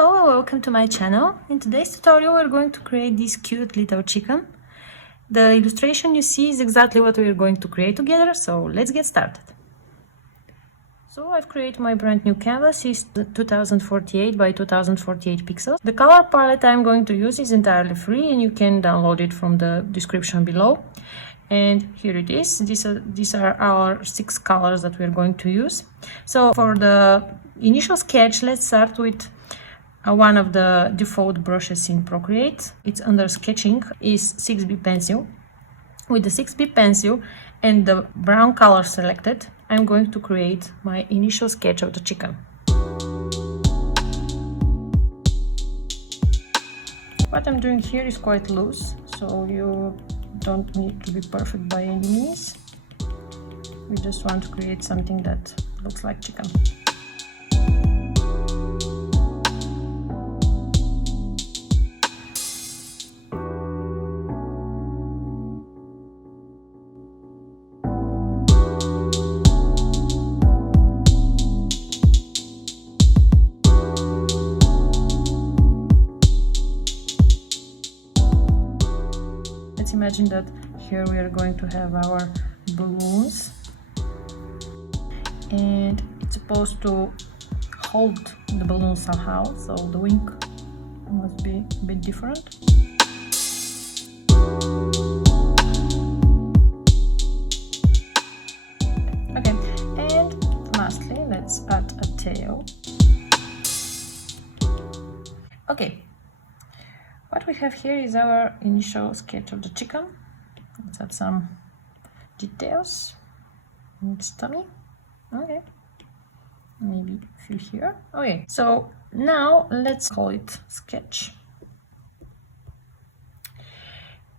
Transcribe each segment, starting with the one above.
Hello and welcome to my channel. In today's tutorial we're going to create this cute little chicken. The illustration you see is exactly what we're going to create together, so let's get started. So I've created my brand new canvas. It's 2048 by 2048 pixels. The color palette I'm going to use is entirely free and you can download it from the description below. And here it is. These are our 6 colors that we're going to use. So for the initial sketch, let's start with one of the default brushes in Procreate. It's under sketching, is 6B pencil. With the 6B pencil and the brown color selected, I'm going to create my initial sketch of the chicken. What I'm doing here is quite loose, so you don't need to be perfect by any means. We just want to create something that looks like chicken. Let's imagine that here we are going to have our balloons and it's supposed to hold the balloon somehow, so the wing must be a bit different. Okay, and lastly let's add a tail. Okay, what we have here is our initial sketch of the chicken. Let's add some details. Its tummy. Okay. Maybe a few here. Okay, so now let's call it sketch.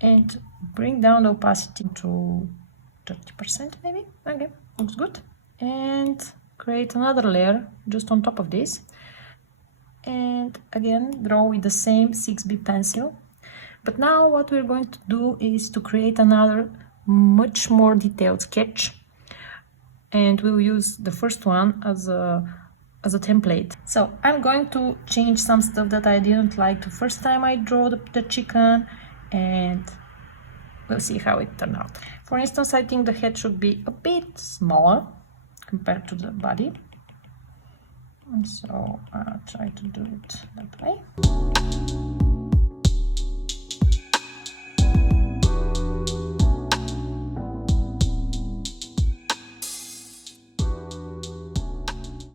And bring down the opacity to 30% maybe. Okay, looks good. And create another layer just on top of this. And again draw with the same 6B pencil, but now what we're going to do is to create another much more detailed sketch, and we'll use the first one as a template. So I'm going to change some stuff that I didn't like the first time I drew the chicken, and we'll see how it turned out. For instance, I think the head should be a bit smaller compared to the body. And so I'll try to do it that way.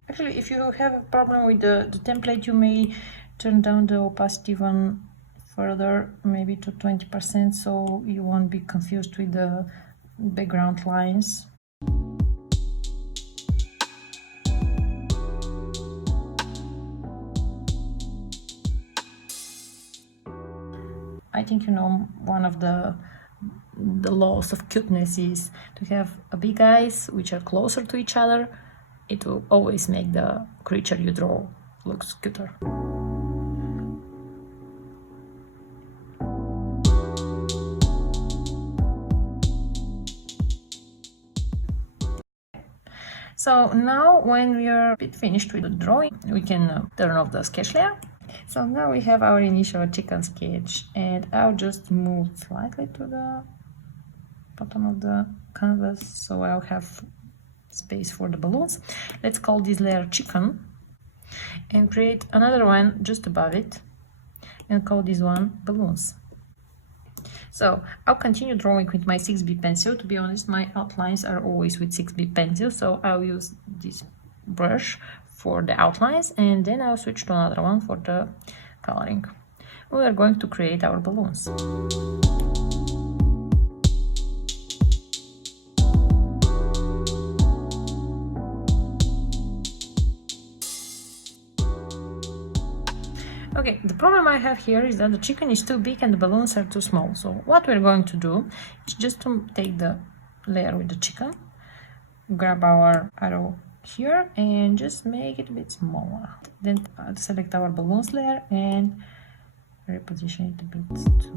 Actually, if you have a problem with the template, you may turn down the opacity even further, maybe to 20%, so you won't be confused with the background lines. I think, you know, one of the laws of cuteness is to have big eyes which are closer to each other. It will always make the creature you draw looks cuter. So now when we are a bit finished with the drawing, we can turn off the sketch layer. So now we have our initial chicken sketch, and I'll just move slightly to the bottom of the canvas so I'll have space for the balloons. Let's call this layer chicken and create another one just above it and call this one balloons. So I'll continue drawing with my 6B pencil. To be honest, my outlines are always with 6B pencil, so I'll use this brush for the outlines, and then I'll switch to another one for the coloring. We are going to create our balloons. Okay, the problem I have here is that the chicken is too big and the balloons are too small. So what we're going to do is just to take the layer with the chicken, grab our arrow here and just make it a bit smaller. Then select our balloons layer and reposition it a bit too.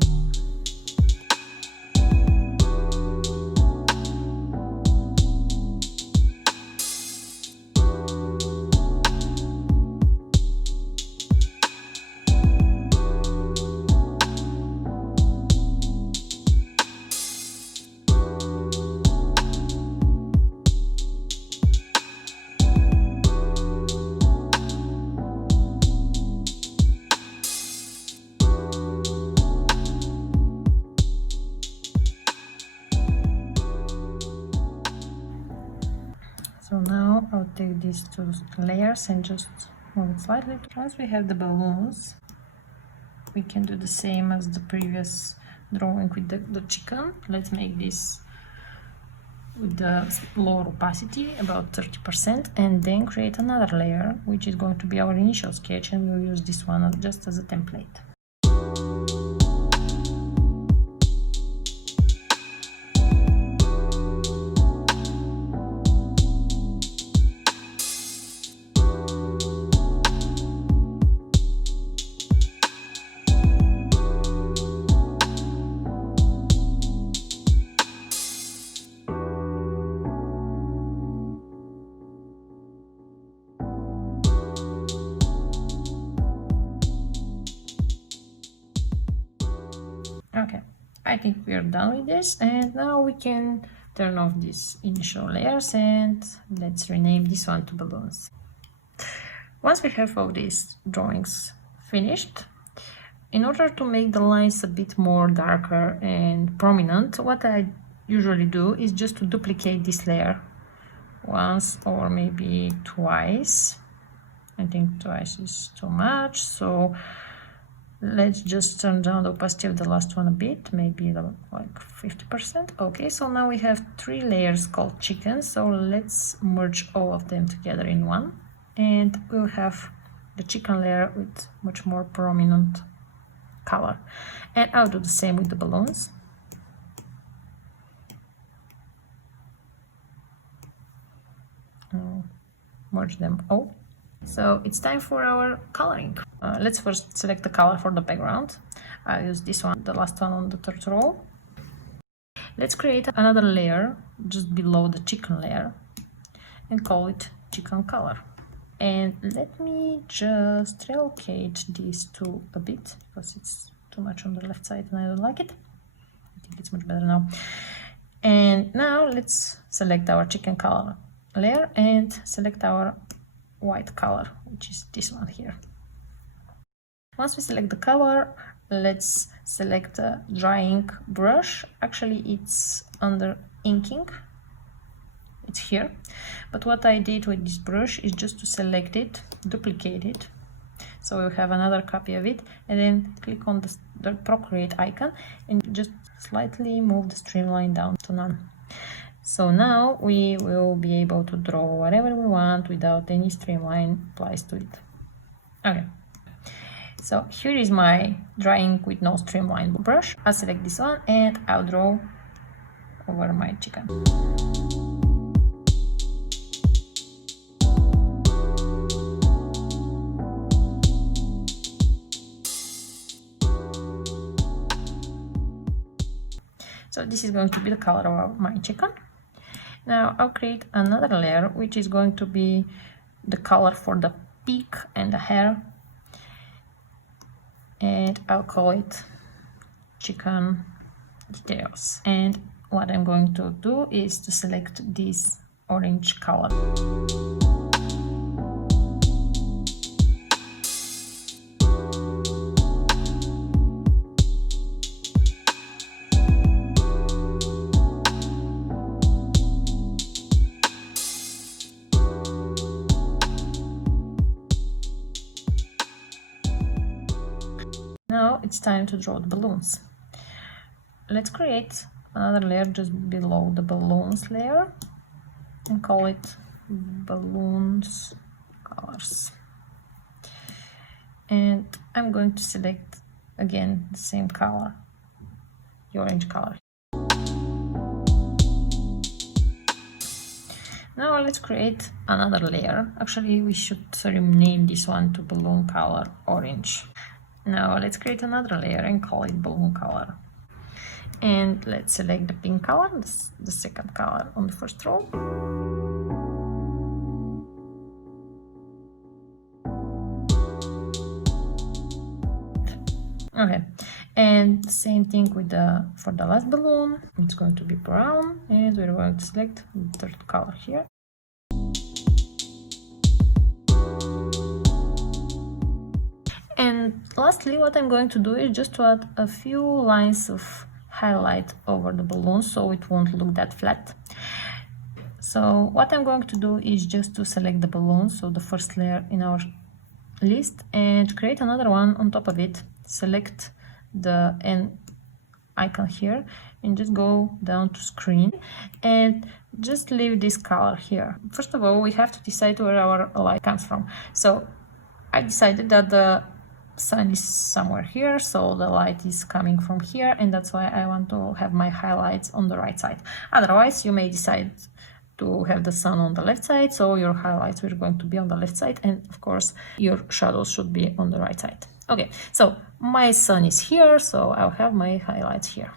to layers and just move it slightly. Once we have the balloons, we can do the same as the previous drawing with the chicken. Let's make this with the lower opacity, about 30%, and then create another layer, which is going to be our initial sketch, and we'll use this one just as a template. Okay, I think we are done with this, and now we can turn off these initial layers and let's rename this one to balloons. Once we have all these drawings finished, in order to make the lines a bit more darker and prominent, what I usually do is just to duplicate this layer once or maybe twice. I think twice is too much, so let's just turn down the opacity of the last one a bit, maybe like 50%. Okay, so now we have 3 layers called chicken, so let's merge all of them together in one, and we'll have the chicken layer with much more prominent color. And I'll do the same with the balloons. I'll merge them all. So it's time for our coloring. Let's first select the color for the background. I'll use this one, the last one on the third row. Let's create another layer just below the chicken layer and call it chicken color. And let me just relocate these two a bit because it's too much on the left side and I don't like it. I think it's much better now. And now let's select our chicken color layer and select our white color, which is this one here. Once we select the color, let's select a drying brush. Actually, it's under inking. It's here. But what I did with this brush is just to select it, duplicate it, so we'll have another copy of it, and then click on the Procreate icon and just slightly move the streamline down to none. So now we will be able to draw whatever we want without any streamline applies to it. Okay, so here is my drawing with no streamline brush. I'll select this one and I'll draw over my chicken. So this is going to be the color of my chicken. Now I'll create another layer which is going to be the color for the beak and the hair, and I'll call it chicken details. And what I'm going to do is to select this orange color. Now it's time to draw the balloons. Let's create another layer just below the balloons layer and call it balloons colors. And I'm going to select again the same color, the orange color. Now let's create another layer. Actually, we should rename this one to balloon color orange. Now let's create another layer and call it balloon color. And let's select the pink color, the second color on the first row. Okay, and same thing with for the last balloon. It's going to be brown, and we're going to select the third color here. And lastly, what I'm going to do is just to add a few lines of highlight over the balloon so it won't look that flat. So So what I'm going to do is just to select the balloon, so the first layer in our list, and create another one on top of it. Select the N icon here and just go down to screen and just leave this color here. First of all, we have to decide where our light comes from. So I decided that the sun is somewhere here, so the light is coming from here, and that's why I want to have my highlights on the right side. Otherwise, you may decide to have the sun on the left side, so your highlights are going to be on the left side, and of course your shadows should be on the right side. Okay, so my sun is here, so I'll have my highlights here.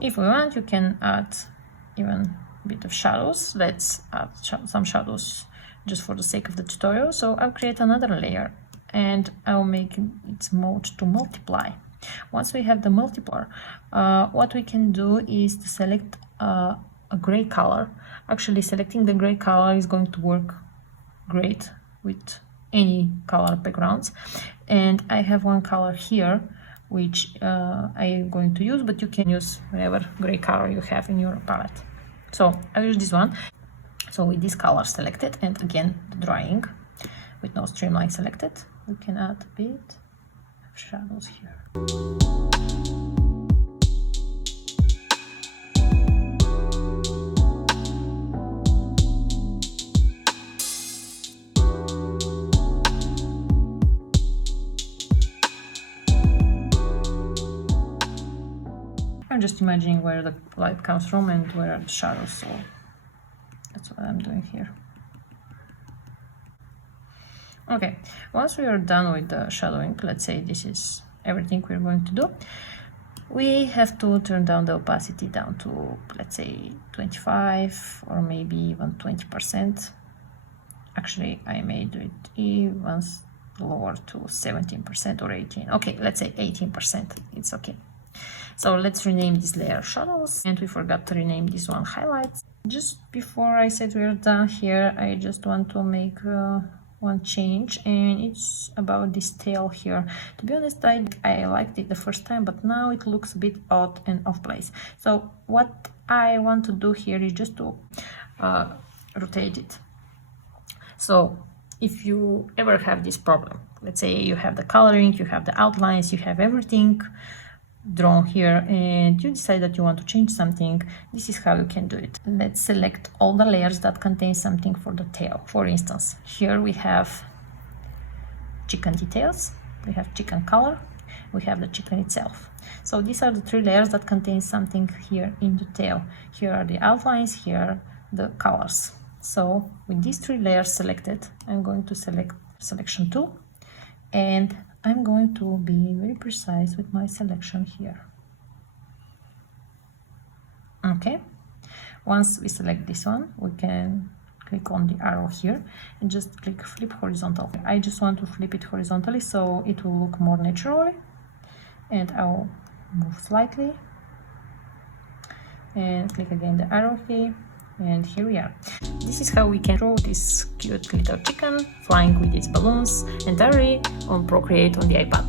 If we want, you can add even a bit of shadows. Let's add some shadows just for the sake of the tutorial. So I'll create another layer and I'll make its mode to multiply. Once we have the multiplier, what we can do is to select a gray color. Actually, selecting the gray color is going to work great with any color backgrounds. And I have one color here which I am going to use, but you can use whatever gray color you have in your palette. So I'll use this one. So with this color selected, and again the drawing with no streamline selected, we can add a bit of shadows here. I'm just imagining where the light comes from and where are the shadows, so that's what I'm doing here. Okay, once we are done with the shadowing, let's say this is everything we're going to do, we have to turn down the opacity down to, let's say, 25 or maybe even 20%. Actually, I may do it even lower to 17% or 18. Okay, let's say 18%, it's okay. So let's rename this layer shadows, and we forgot to rename this one highlights. Just before I said we're done here, I just want to make one change, and it's about this tail here. To be honest, I liked it the first time, but now it looks a bit odd and off place. So what I want to do here is just to rotate it. So if you ever have this problem, let's say you have the coloring, you have the outlines, you have everything drawn here, and you decide that you want to change something, this is how you can do it. Let's select all the layers that contain something for the tail. For instance, here we have chicken details, we have chicken color, we have the chicken itself. So these are the three layers that contain something here in the tail. Here are the outlines, here are the colors. So with these three layers selected, I'm going to select selection tool, and I'm going to be very precise with my selection here. Okay, once we select this one, we can click on the arrow here and just click flip horizontal. I just want to flip it horizontally so it will look more naturally, and I'll move slightly and click again the arrow key, and here we are. This is how we can draw this cute little chicken flying with its balloons entirely on Procreate on the iPad.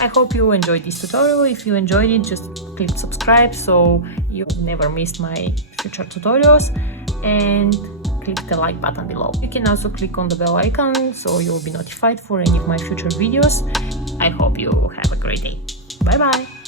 I hope you enjoyed this tutorial. If you enjoyed it, just click subscribe so you never miss my future tutorials, and click the like button below. You can also click on the bell icon so you'll be notified for any of my future videos. I hope you have a great day. Bye bye!